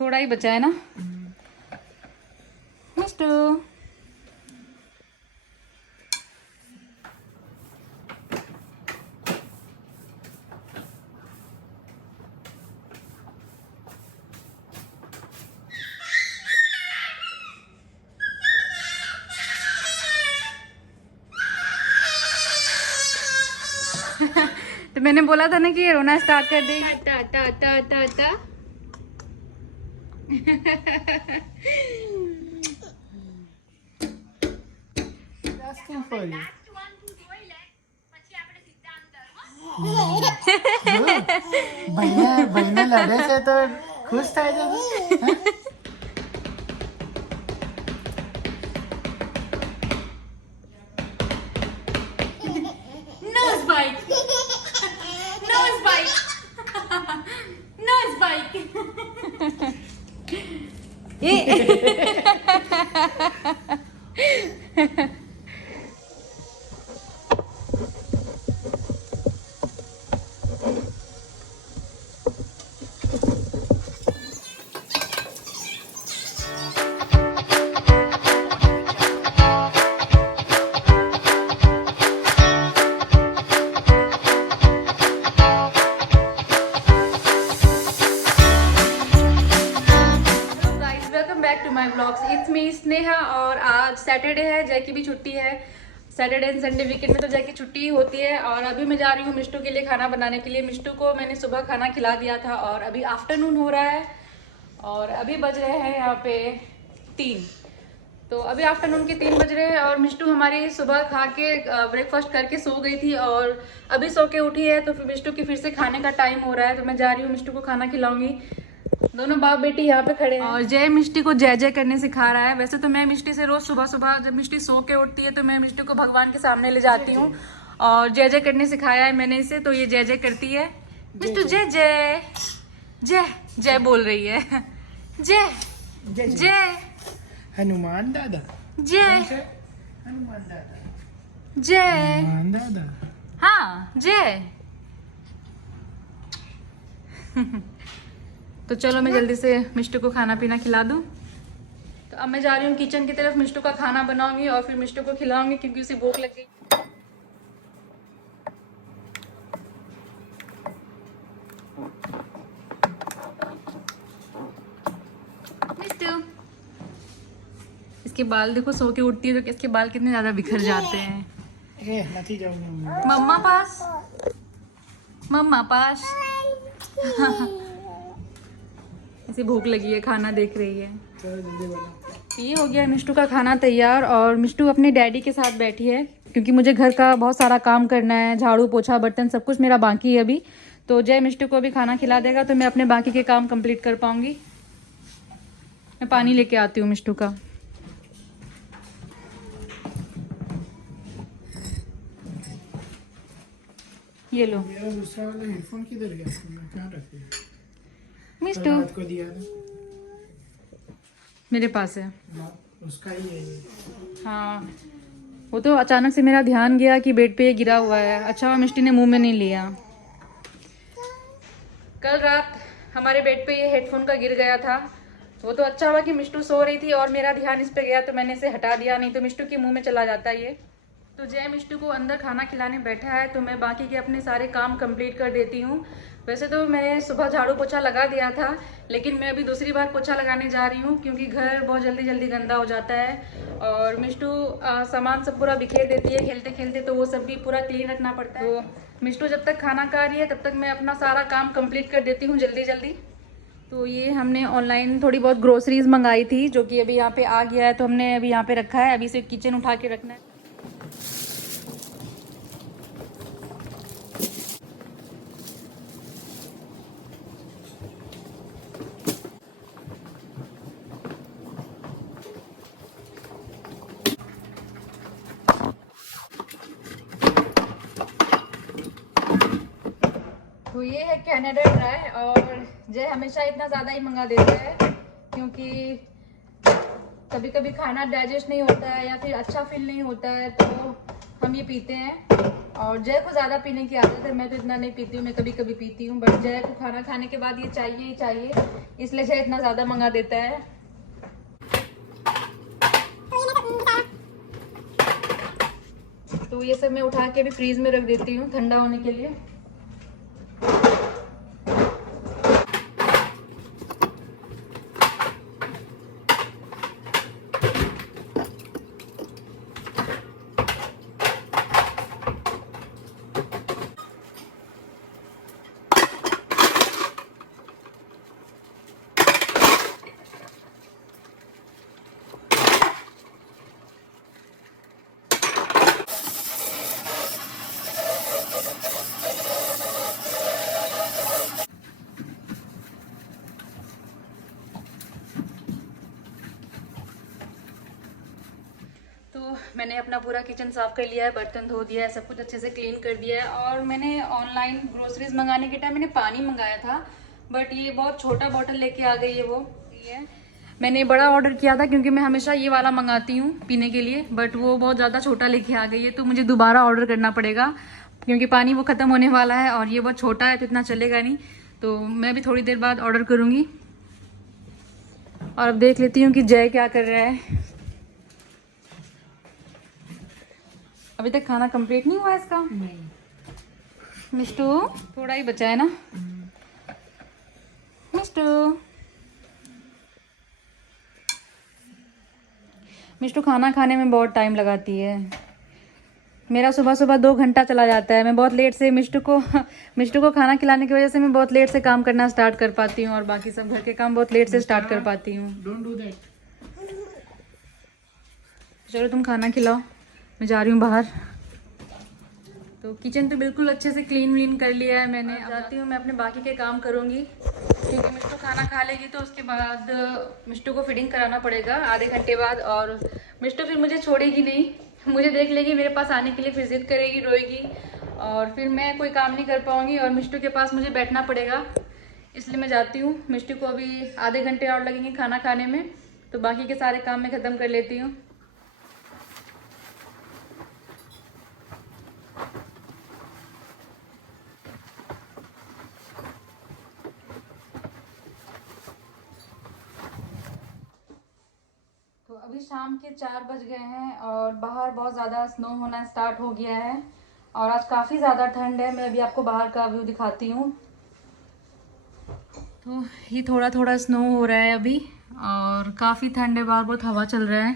थोड़ा ही बचा है ना मिस्टू। तो मैंने बोला था ना कि ये रोना स्टार्ट कर देगी। टा टा टा टा टा। Asking for you. બહેને લડે છે તો ખુશ થાય છે હે? Nose bite. Nose bite. Nose bite. It's me Sneha. और आज सैटरडे है, जय की भी छुट्टी है। सैटरडे एंड संडे वीकेंड में तो जय की छुट्टी होती है। और अभी मैं जा रही हूँ मिष्टू के लिए खाना बनाने के लिए। मिष्टू को मैंने सुबह खाना खिला दिया था और अभी आफ्टरनून हो रहा है और अभी बज रहे हैं यहाँ पे 3। तो अभी आफ्टरनून के 3 बज रहे हैं और मिष्टू हमारी सुबह खा के ब्रेकफास्ट करके सो गई थी और अभी सो के उठी है। तो फिर मिष्टू की फिर से खाने का टाइम हो रहा है, तो मैं जा रही हूँ मिष्टू को खाना खिलाऊंगी। दोनों बाप बेटी यहाँ पे खड़े हैं और जय मिष्टी को जय जय करने सिखा रहा है। वैसे तो मैं मिष्टी से रोज सुबह सुबह जब मिष्टी सो के उठती है तो मैं मिष्टी को भगवान के सामने ले जाती हूँ और जय जय करने सिखाया है मैंने इसे, तो ये जय जय करती है। मिष्टू जय जय जय जय बोल रही है। जय जय हनुमान दादा जय हनुमान दादा जय। हनुमान दादा। हाँ जय। तो चलो मैं जल्दी से मिष्टू को खाना पीना खिला दूं। तो अब मैं जा रही हूँ किचन की तरफ, मिष्टू का खाना बनाऊंगी और फिर मिष्टू को खिलाऊंगी क्योंकि उसे भूख लग गई। मिष्टू, इसके बाल देखो, सो के उठती है तो इसके बाल कितने ज्यादा बिखर जाते हैं। નથી જવું मम्मा पास, मम्मा पास। इसे भूख लगी है, खाना देख रही है। ये हो गया मिष्टू का खाना तैयार और मिष्टू अपने डैडी के साथ बैठी है क्योंकि मुझे घर का बहुत सारा काम करना है, झाड़ू पोछा बर्तन सब कुछ मेरा बाकी है अभी। तो जय मिष्टू को अभी खाना खिला देगा तो मैं अपने बाकी के काम कंप्लीट कर पाऊंगी। मैं पानी लेके आती हूँ मिष्टू का। ये लो मेरा दूसरा वाला हेडफोन किधर गया? मैं कहाँ रखे? मिष्टू, रात को दिया था, मेरे पास है। उसका ही है ये। हाँ, वो तो अचानक से मेरा ध्यान गया कि बेड पे ये गिरा हुआ है। अच्छा हुआ मिष्टी ने मुंह में नहीं लिया। कल रात हमारे बेड पे ये हेडफोन का गिर गया था। वो तो अच्छा हुआ कि मिष्टू सो रही थी और मेरा ध्यान इस पे गया तो मैंने इसे हटा दिया, नहीं तो मिष्टू के मुंह में चला जाता ये। तो जय मिष्टू को अंदर खाना खिलाने बैठा है तो मैं बाकी के अपने सारे काम कंप्लीट कर देती हूँ। वैसे तो मैंने सुबह झाड़ू पोछा लगा दिया था लेकिन मैं अभी दूसरी बार पोछा लगाने जा रही हूँ क्योंकि घर बहुत जल्दी जल्दी गंदा हो जाता है और मिष्टू सामान सब पूरा बिखेर देती है खेलते खेलते, तो वो सब भी पूरा क्लीन रखना पड़ता है। तो मिष्टू जब तक खाना खा रही है तब तक मैं अपना सारा काम कंप्लीट कर देती हूँ जल्दी जल्दी। तो ये हमने ऑनलाइन थोड़ी बहुत ग्रोसरीज मंगाई थी जो कि अभी यहाँ पे आ गया है, तो हमने अभी यहाँ पे रखा है। अभी से किचन उठा के रखना है। तो ये है कैनेडा ड्राई और जय हमेशा इतना ज़्यादा ही मंगा देता है क्योंकि कभी कभी खाना डाइजेस्ट नहीं होता है या फिर अच्छा फील नहीं होता है तो हम ये पीते हैं। और जय को ज़्यादा पीने की आदत है, मैं तो इतना नहीं पीती हूँ, मैं कभी कभी पीती हूँ, बट जय को खाना खाने के बाद ये चाहिए ही चाहिए, इसलिए जय इतना ज़्यादा मंगा देता है। तो ये सब मैं उठा के भी फ्रीज में रख देती हूँ ठंडा होने के लिए। तो मैंने अपना पूरा किचन साफ़ कर लिया है, बर्तन धो दिया है, सब कुछ अच्छे से क्लीन कर दिया है। और मैंने ऑनलाइन ग्रोसरीज मंगाने के टाइम मैंने पानी मंगाया था, बट ये बहुत छोटा बॉटल लेके आ गई है। वो ये मैंने बड़ा ऑर्डर किया था क्योंकि मैं हमेशा ये वाला मंगाती हूँ पीने के लिए, बट वो बहुत ज़्यादा छोटा लेके आ गई है, तो मुझे दोबारा ऑर्डर करना पड़ेगा क्योंकि पानी वो ख़त्म होने वाला है और ये बहुत छोटा है तो इतना चलेगा नहीं। तो मैं भी थोड़ी देर बाद ऑर्डर करूँगी। और अब देख लेती हूँ कि जय क्या कर रहा है। अभी तक खाना कंप्लीट नहीं हुआ इसका? नहीं। मिष्टू थोड़ा ही बचा है ना? मिष्टू मिष्टू खाना खाने में बहुत टाइम लगाती है। मेरा सुबह सुबह 2 घंटा चला जाता है। मैं बहुत लेट से मिष्टू को खाना खिलाने की वजह से मैं बहुत लेट से काम करना स्टार्ट कर पाती हूँ और बाकी सब घर के काम बहुत लेट से स्टार्ट कर पाती हूँ। Don't do that. चलो तुम खाना खिलाओ, मैं जा रही हूँ बाहर। तो किचन तो बिल्कुल अच्छे से क्लीन कर लिया है मैंने। अब जाती हूँ, मैं अपने बाकी के काम करूँगी क्योंकि मिष्टू खाना खा लेगी तो उसके बाद मिष्टू को फीडिंग कराना पड़ेगा आधे घंटे बाद। और मिष्टू फिर मुझे छोड़ेगी नहीं, मुझे देख लेगी, मेरे पास आने के लिए फिर जिद करेगी, रोएगी और फिर मैं कोई काम नहीं कर पाऊँगी और मिष्टू के पास मुझे बैठना पड़ेगा। इसलिए मैं जाती हूँ। मिष्टू को अभी आधे घंटे और लगेंगे खाना खाने में, तो बाकी के सारे काम मैं ख़त्म कर लेती हूँ। तो अभी शाम के 4 बज गए हैं और बाहर बहुत ज़्यादा स्नो होना स्टार्ट हो गया है और आज काफ़ी ज़्यादा ठंड है। मैं अभी आपको बाहर का व्यू दिखाती हूँ। तो ये थोड़ा थोड़ा स्नो हो रहा है अभी और काफ़ी ठंड है, बाहर बहुत हवा चल रहा है।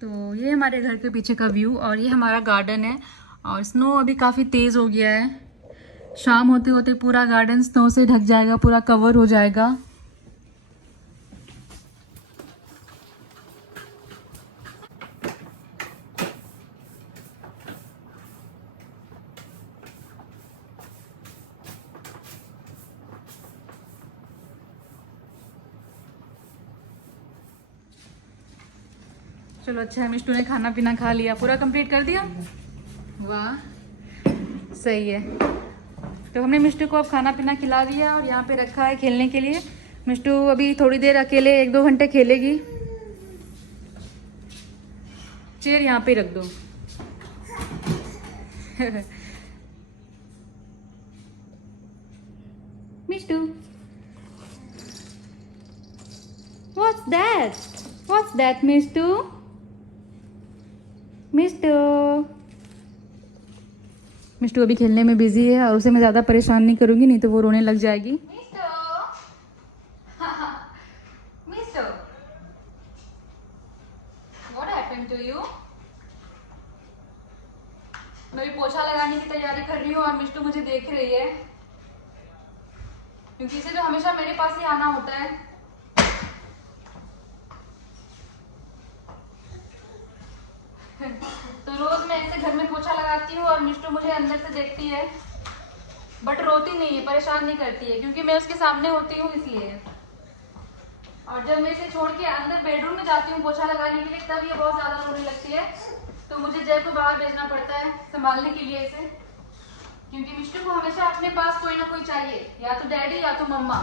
तो ये हमारे घर के पीछे का व्यू और ये हमारा गार्डन है और स्नो अभी काफ़ी तेज़ हो गया है। शाम होते होते पूरा गार्डन स्नो से ढक जाएगा, पूरा कवर हो जाएगा। चलो अच्छा है, मिष्टू ने खाना पीना खा लिया, पूरा कंप्लीट कर दिया। वाह सही है। तो हमने मिष्टू को अब खाना पीना खिला दिया और यहाँ पे रखा है खेलने के लिए। मिष्टू अभी थोड़ी देर अकेले 1-2 घंटे खेलेगी। चेयर यहाँ पे रख दो। Mishtu What's that? What's that, Mishtu? Mishtu अभी खेलने में बिजी है और उसे मैं ज़्यादा परेशान नहीं करूँगी, नहीं तो वो रोने लग जाएगी। Mishtu What happened to you? मैं भी पोछा लगाने की तैयारी कर रही हूँ और मिष्टू मुझे देख रही है क्योंकि इसे तो हमेशा मेरे पास ही आना होता है। तो रोज मैं ऐसे घर में पोछा लगाती हूँ और मिष्टू मुझे अंदर से देखती है, बट रोती नहीं है, परेशान नहीं करती है क्योंकि मैं उसके सामने होती हूँ इसलिए। और जब मैं इसे छोड़ के अंदर बेडरूम में जाती हूँ पोछा लगाने के लिए, तब ये बहुत ज़्यादा रोने लगती है। तो मुझे जय को बाहर भेजना पड़ता है संभालने के लिए इसे, क्योंकि मिष्टू को हमेशा अपने पास कोई ना कोई चाहिए, या तो डैडी या तो मम्मा।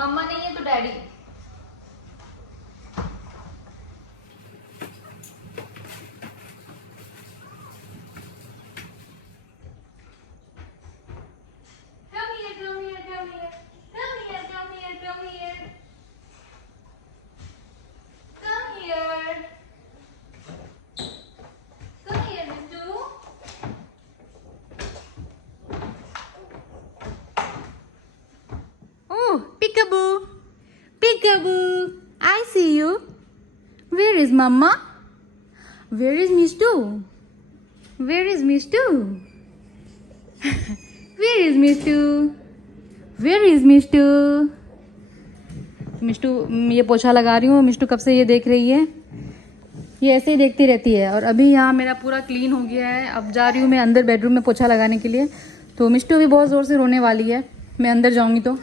मम्मा नहीं है तो daddy. Peekaboo, peekaboo, I see you. Where is Mama? Where is Mishtu? Where is Mishtu? Where is Mishtu? Where is Mishtu? Mishtu, ये पोछा लगा रही हूँ। मिष्टू कब से ये देख रही है, ये ऐसे ही देखती रहती है। और अभी यहाँ मेरा पूरा क्लीन हो गया है। अब जा रही हूँ मैं अंदर बेडरूम में पोछा लगाने के लिए। तो मिष्टू अभी बहुत ज़ोर से रोने वाली है। मैं अंदर जाऊँगी तो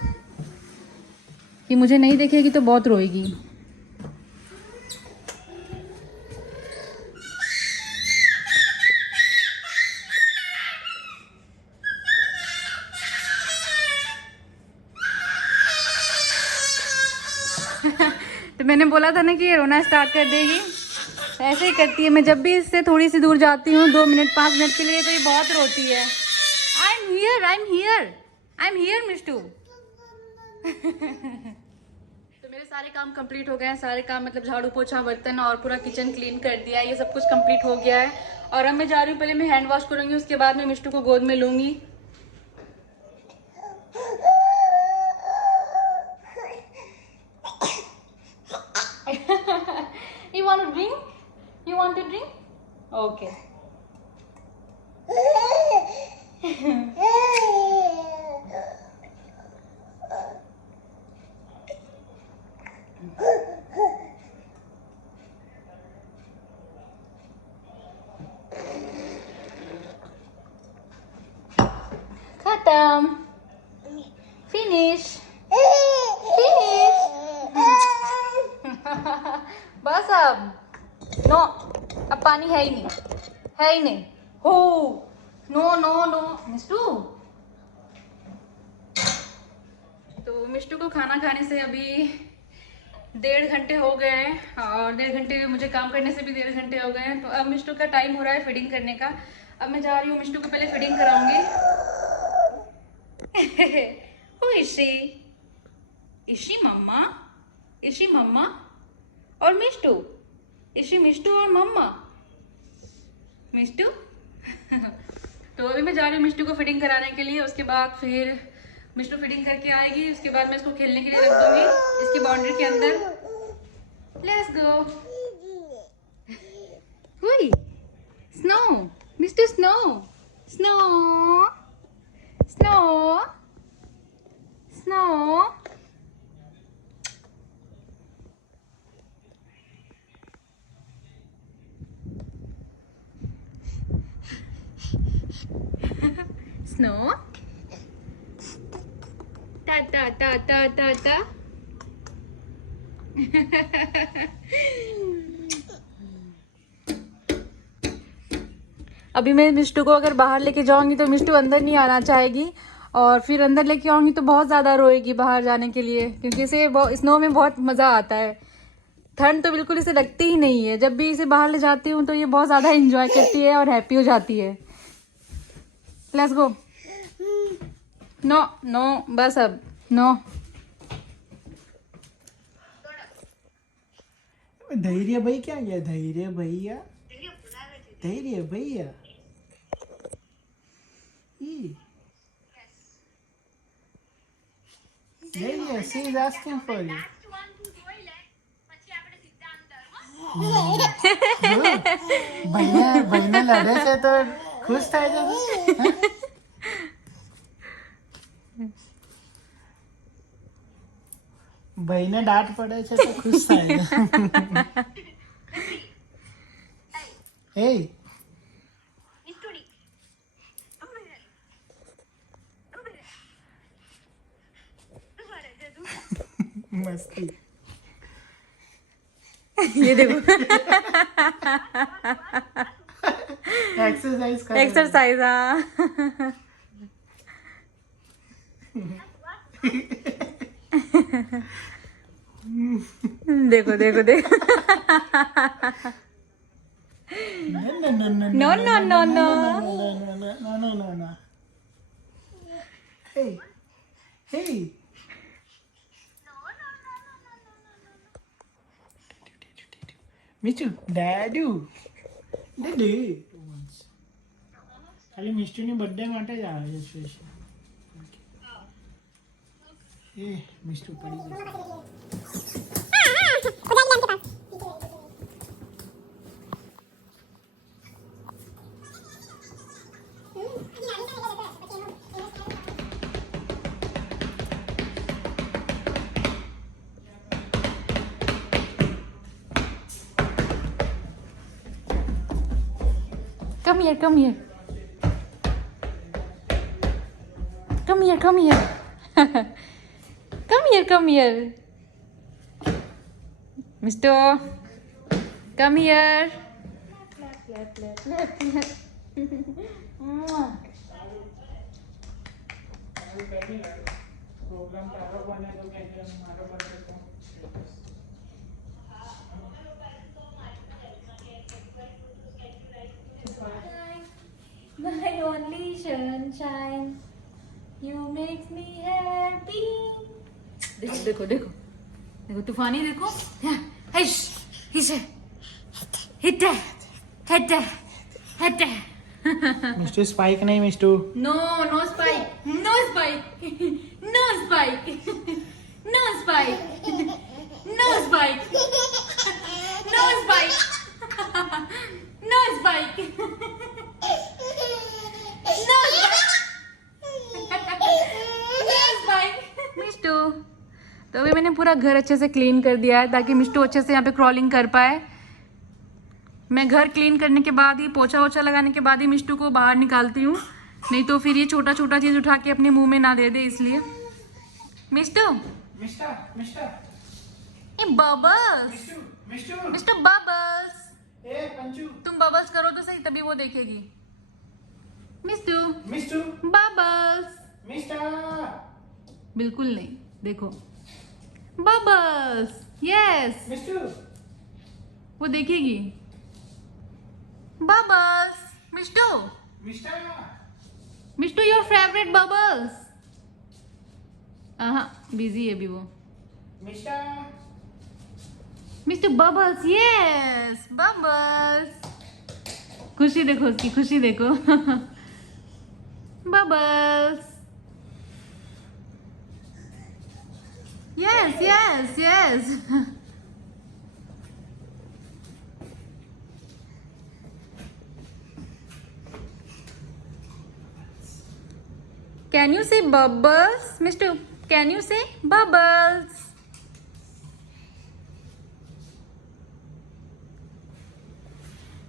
कि मुझे नहीं देखेगी तो बहुत रोएगी। तो मैंने बोला था ना कि ये रोना स्टार्ट कर देगी। ऐसे ही करती है। मैं जब भी इससे थोड़ी सी दूर जाती हूँ 2 मिनट 5 मिनट के लिए तो ये बहुत रोती है। I am here, I am here, I am here Mishtu. तो मेरे सारे काम कंप्लीट हो गए हैं। सारे काम मतलब झाड़ू पोछा बर्तन और पूरा किचन क्लीन कर दिया है। ये सब कुछ कंप्लीट हो गया है। और अब मैं जा रही हूँ, पहले मैं हैंड वॉश करूँगी, उसके बाद मैं मिष्टू को गोद में लूँगी। You want to drink? You want to drink? Okay. Khatam. Finish. Finish. बस अब नो, अब पानी है ही नहीं, है ही नहीं। हो नो नो नो मिष्टू। तो मिष्टू को खाना खाने से अभी 1.5 घंटे हो गए हैं। और 1.5 घंटे मुझे काम करने से भी 1.5 घंटे हो गए हैं। तो अब मिष्टू का टाइम हो रहा है फीडिंग करने का। अब मैं जा रही हूँ, मिष्टू को पहले फीडिंग कराऊंगी। Who is she? Is she mama? Is she mama और मिष्टू? Is she मिष्टू और मम्मा? मिष्टू। तो अभी मैं जा रही हूँ मिष्टू को फीडिंग कराने के लिए। उसके बाद फिर मिष्टू फीडिंग करके आएगी। उसके बाद मैं इसको खेलने के लिए रख दूंगी इसकी बाउंड्री के अंदर। Let's go. हुई snow, mister snow, snow, snow, snow. Snow. Ta ta ta ta ta ta. अभी मैं मिष्टू को अगर बाहर लेके जाऊंगी तो मिष्टू अंदर नहीं आना चाहेगी। और फिर अंदर लेके आऊंगी तो बहुत ज़्यादा रोएगी बाहर जाने के लिए, क्योंकि इसे स्नो में बहुत मज़ा आता है। ठंड तो बिल्कुल इसे लगती ही नहीं है। जब भी इसे बाहर ले जाती हूँ तो ये बहुत ज़्यादा एंजॉय करती है और हैप्पी हो जाती है। Let's go. नो नो बस अब नो। धैर्य भाई क्या गया? धैर्य भैया, धैर्य भैया। Yes, she is asking for you. ભાઈને લડે છે તો ખુશ થાય છે. ભાઈને દાંત પડે છે તો ખુશ થાય છે. Hey. मस्ती. ये देखो एक्सरसाइज कर एक्सरसाइज। हाँ देखो देखो देखो। No no no no. No. Hey. Hey. Mishtu डैडू डैडी ખાલી મિસ્ટુની બર્થડે માટે જ આવે છે સ્પેશિયલ એ મિસ્ટુ પડી ગયું Come here, come here. Come here, come here. Come here, come here. Mister, come here. Program તારો બને તો કે મારો બને તો My only sunshine, you make me happy. देखो देखो देखो देखो तूफानी देखो। हिश हिश hit hit hit. Mishtu spike નહીં Mishtu No, no spike, no spike, no spike, no spike, no spike, no spike, no spike, no spike, मिस्टू। तो अभी मैंने पूरा घर अच्छे से क्लीन कर दिया है ताकि मिस्टू अच्छे से यहाँ पे क्रॉलिंग कर पाए। मैं घर क्लीन करने के बाद ही पोछा वोछा लगाने के बाद ही मिस्टू को बाहर निकालती हूँ, नहीं तो फिर ये छोटा छोटा चीज उठा के अपने मुंह में ना दे दे, इसलिए। मिस्टू મિસ્ટર ये बबल्स, મિસ્ટુ मिस्टर बबल्स, એ પંચુ तुम बबल्स करो तो सही तभी वो देखेगी। मिस्टू મિસ્ટુ बबल्स, મિસ્ટર बिल्कुल नहीं, देखो बबल्स, यस મિસ્ટુ वो देखेगी। Bubbles, Mishtu mister Mishtu your favourite bubbles. हाँ बिजी है अभी वो। Mister mister bubbles, yes bubbles. खुशी देखो उसकी, खुशी देखो। Bubbles, yes yes yes. Can you say bubbles, Mister? Can you say bubbles?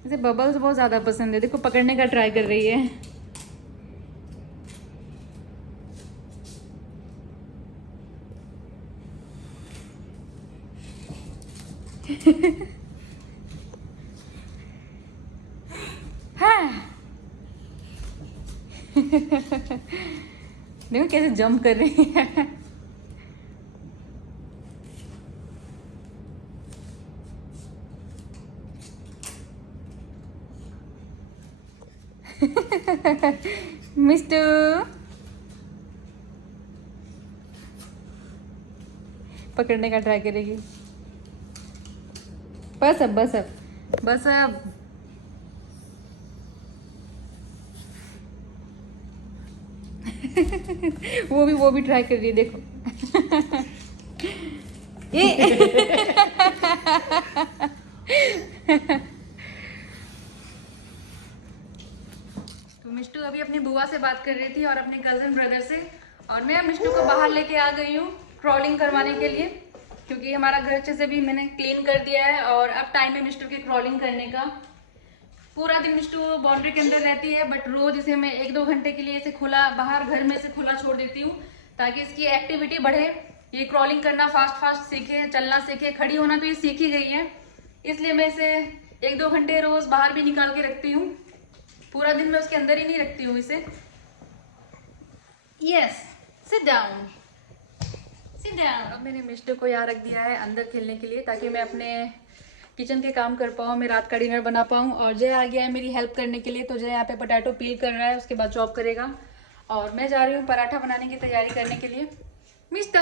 इसे बबल्स बहुत ज्यादा पसंद है, देखो पकड़ने का ट्राई कर रही है। हाँ। देखो कैसे जंप कर रही है। मिस्टर पकड़ने का ट्राई करेगी। बस अब बस अब बस अब। वो भी ट्राई कर रही है, देखो। ये तो मिष्टू अभी अपनी बुआ से बात कर रही थी और अपने कजन ब्रदर से, और मैं मिष्टू को बाहर लेके आ गई हूँ क्रॉलिंग करवाने के लिए, क्योंकि हमारा घर अच्छे से भी मैंने क्लीन कर दिया है और अब टाइम है मिष्टू की क्रॉलिंग करने का। पूरा दिन मिष्टू बाउंड्री के अंदर रहती है, बट रोज इसे मैं 1-2 घंटे के लिए इसे खुला बाहर घर में से खुला छोड़ देती हूँ ताकि इसकी एक्टिविटी बढ़े, ये क्रॉलिंग करना फास्ट सीखे, चलना सीखे, खड़ी होना तो ये सीख ही गई है। इसलिए मैं इसे 1-2 घंटे रोज बाहर भी निकाल के रखती हूँ, पूरा दिन मैं उसके अंदर ही नहीं रखती हूँ इसे। यस, सिट डाउन अब मैंने मिष्टू को यहाँ रख दिया है अंदर खेलने के लिए, ताकि मैं अपने किचन के काम कर पाऊँ, मैं रात का डिनर बना पाऊँ। और जय आ गया है मेरी हेल्प करने के लिए, तो जय यहाँ पे पोटैटो पील कर रहा है, उसके बाद चॉप करेगा। और मैं जा रही हूँ पराठा बनाने की तैयारी करने के लिए। मिष्टू,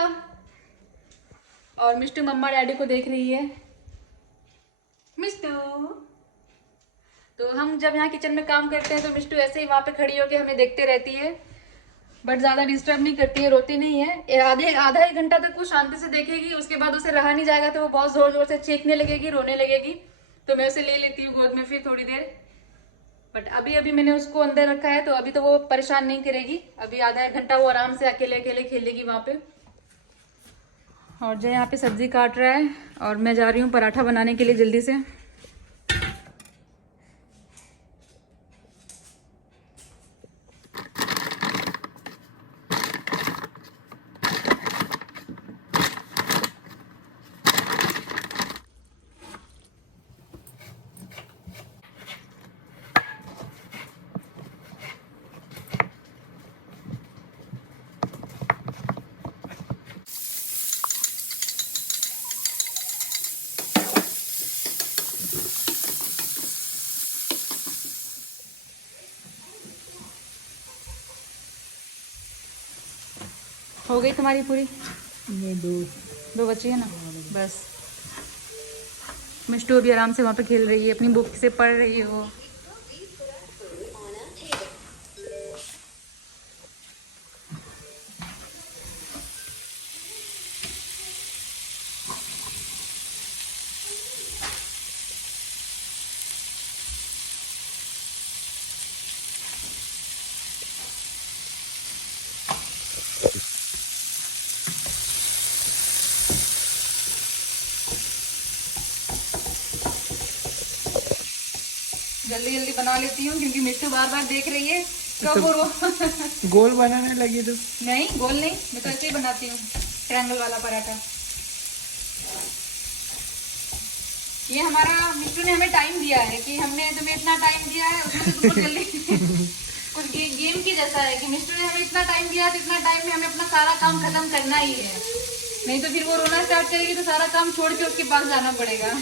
और मिष्टू मम्मा डैडी को देख रही है। मिष्टू, तो हम जब यहाँ किचन में काम करते हैं तो मिष्टू ऐसे ही वहाँ पे खड़ी होकर हमें देखते रहती है, बट ज़्यादा डिस्टर्ब नहीं करती है, रोती नहीं है। आधा एक घंटा तक वो शांति से देखेगी, उसके बाद उसे रहा नहीं जाएगा तो वो बहुत ज़ोर ज़ोर से चीखने लगेगी, रोने लगेगी। तो मैं उसे ले लेती हूँ गोद में फिर थोड़ी देर। बट अभी मैंने उसको अंदर रखा है, तो अभी तो वो परेशान नहीं करेगी। अभी आधा एक घंटा वो आराम से अकेले अकेले खेलेगी वहाँ पे। और जय यहाँ पे सब्जी काट रहा है, और मैं जा रही हूँ पराठा बनाने के लिए जल्दी से। हो गई तुम्हारी पूरी? ये दो बची है ना, बस। मिष्टू अभी आराम से वहाँ पे खेल रही है, अपनी बुक से पढ़ रही है वो। जल्दी जल्दी बना लेती हूँ क्योंकि मिष्टू बार बार देख रही है कब वो गोल बनाने लगी तो? नहीं, गोल नहीं, मैं तो ऐसे ही बनाती हूँ, ट्रायंगल वाला पराठा। ये हमारा मिष्टू ने हमें टाइम दिया है कि हमने तुम्हें इतना टाइम दिया है, उसमें से तुमको जल्दी कुछ गेम की जैसा है कि मिष्टू ने हमें इतना टाइम दिया है, तो इतना टाइम में हमें अपना सारा काम खत्म करना ही है, नहीं तो फिर वो रोना स्टार्ट करेगी तो सारा काम छोड़ के उसके पास जाना पड़ेगा।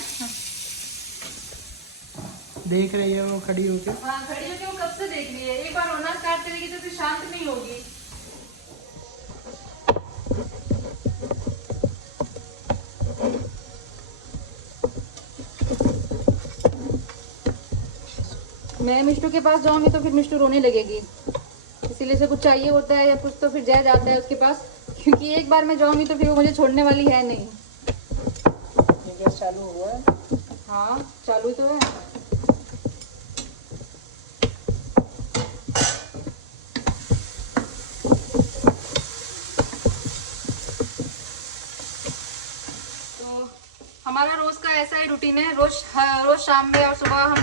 देख रही है वो खड़ी होके? हाँ, खड़ी होके वो कब से देख रही है। एक बार रोना स्टार्ट करेगी तो फिर शांत नहीं होगी। मैं मिष्टू के पास जाऊंगी तो फिर मिष्टू रोने लगेगी, इसीलिए से कुछ चाहिए होता है या कुछ तो फिर जय जाता है उसके पास, क्योंकि एक बार मैं जाऊंगी तो फिर वो मुझे छोड़ने वाली है नहीं। ये गैस चालू हुआ है? हाँ, चालू ही तो है। तो हमारा रोज का ऐसा ही रूटीन है, रोज शाम में और सुबह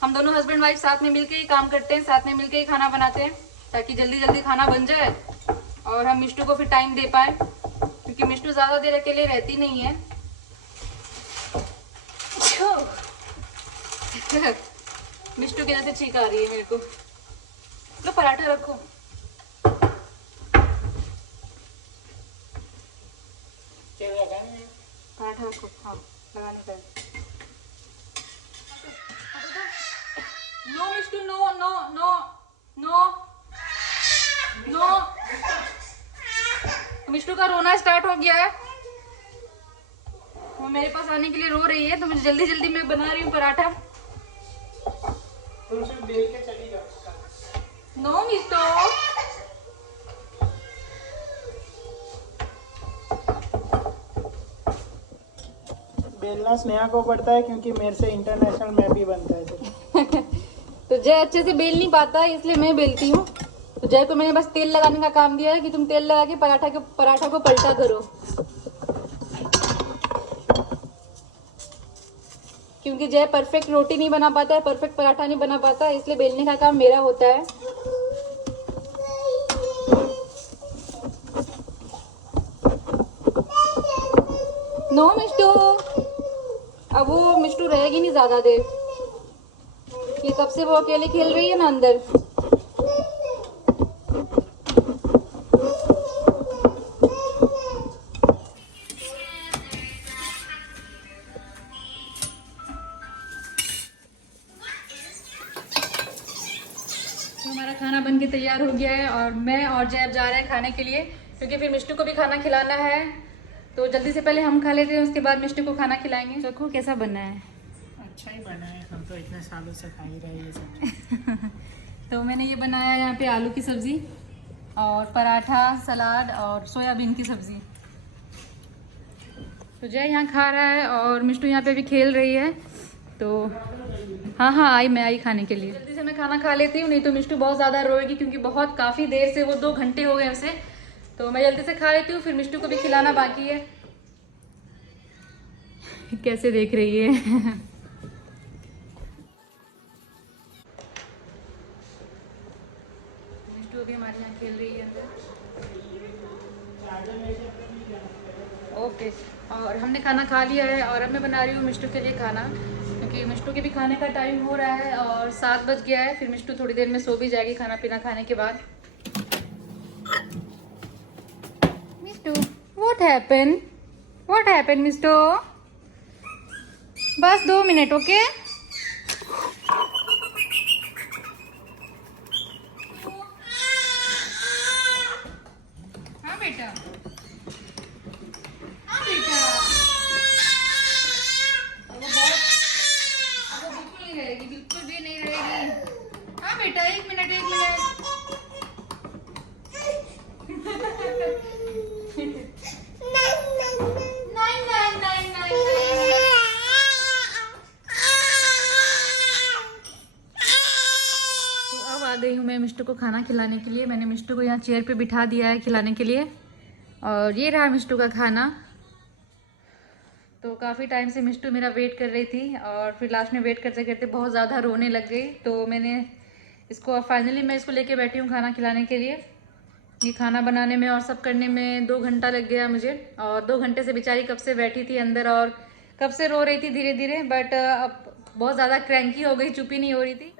हम दोनों हस्बैंड वाइफ साथ में मिलके ही काम करते हैं, साथ में मिलके ही खाना बनाते हैं, ताकि जल्दी जल्दी खाना बन जाए और हम मिष्टू को फिर टाइम दे पाए, क्योंकि मिष्टू ज्यादा देर अकेले रहती नहीं है। मिष्टू की जैसे छींक आ रही है मेरे को। लो पराठा रखो। पराठा रखो, हाँ लगाने का। No Mishtu, no no no no no. Mishtu का रोना स्टार्ट हो गया है, वो मेरे पास आने के लिए रो रही है, तो मुझे जल्दी जल्दी मैं बना रही हूँ पराठा। तुम सिर्फ बेल के चली जाओ। नो मिष्टू, बेलना स्नेहा को पड़ता है क्योंकि मेरे से इंटरनेशनल मैप ही बनता है। तो जय अच्छे से बेल नहीं पाता है, इसलिए मैं बेलती हूँ। तो जय को मैंने बस तेल लगाने का काम दिया है कि तुम तेल लगा के पराठा को पलटा करो, क्योंकि जय परफेक्ट रोटी नहीं बना पाता है, परफेक्ट पराठा नहीं बना पाता है, इसलिए बेलने का काम मेरा होता है। नो मिष्टू, अब वो मिष्टू रहेगी नहीं ज्यादा देर, ये कब से वो अकेले खेल रही है ना अंदर। तो हमारा खाना बन के तैयार हो गया है और मैं और जैब जा रहे हैं खाने के लिए, क्योंकि फिर मिष्टू को भी खाना खिलाना है। तो जल्दी से पहले हम खा लेते हैं, उसके बाद मिष्टू को खाना खिलाएंगे। देखो कैसा बना है। अच्छा ही बना है, हम तो इतने सालों से खा ही रहे हैं ये सब। तो मैंने ये बनाया यहाँ पे आलू की सब्ज़ी और पराठा, सलाद और सोयाबीन की सब्ज़ी। तो जय यहाँ खा रहा है और मिष्टू यहाँ पे भी खेल रही है। तो हाँ मैं आई खाने के लिए। जल्दी से मैं खाना खा लेती हूँ, नहीं तो मिष्टू बहुत ज़्यादा रोएगी, क्योंकि बहुत काफ़ी देर से, वो 2 घंटे हो गए उसे। तो मैं जल्दी से खा लेती हूँ, फिर मिष्टू को भी खिलाना बाकी है। कैसे देख रही है। मिष्टू अभी हमारे यहाँ खेल रही है अंदर। ओके, और हमने खाना खा लिया है और अब मैं बना रही हूँ मिष्टू के लिए खाना, क्योंकि मिष्टू के भी खाने का टाइम हो रहा है और 7 बज गया है। फिर मिष्टू थोड़ी देर में सो भी जाएगी खाना पीना खाने के बाद। Mishtu, what happen Mishtu? बस 2 मिनट, ओके? हाँ बेटा, हाँ बेटा। अब वो बिल्कुल नहीं रहेगी, बिल्कुल भी नहीं रहेगी। हाँ बेटा, 1 मिनट 1 मिनट। तो अब आ गई हूँ मैं मिष्टू को खाना खिलाने के लिए। मैंने मिष्टू को यहाँ चेयर पे बिठा दिया है खिलाने के लिए, और ये रहा मिष्टू का खाना। तो काफ़ी टाइम से मिष्टू मेरा वेट कर रही थी और फिर लास्ट में वेट करते करते बहुत ज़्यादा रोने लग गई। तो मैंने इसको फाइनली मैं इसको लेके बैठी हूँ खाना खिलाने के लिए। ये खाना बनाने में और सब करने में 2 घंटा लग गया मुझे, और 2 घंटे से बेचारी कब से बैठी थी अंदर और कब से रो रही थी धीरे धीरे, बट अब बहुत ज़्यादा क्रैंकी हो गई, चुप ही नहीं हो रही थी।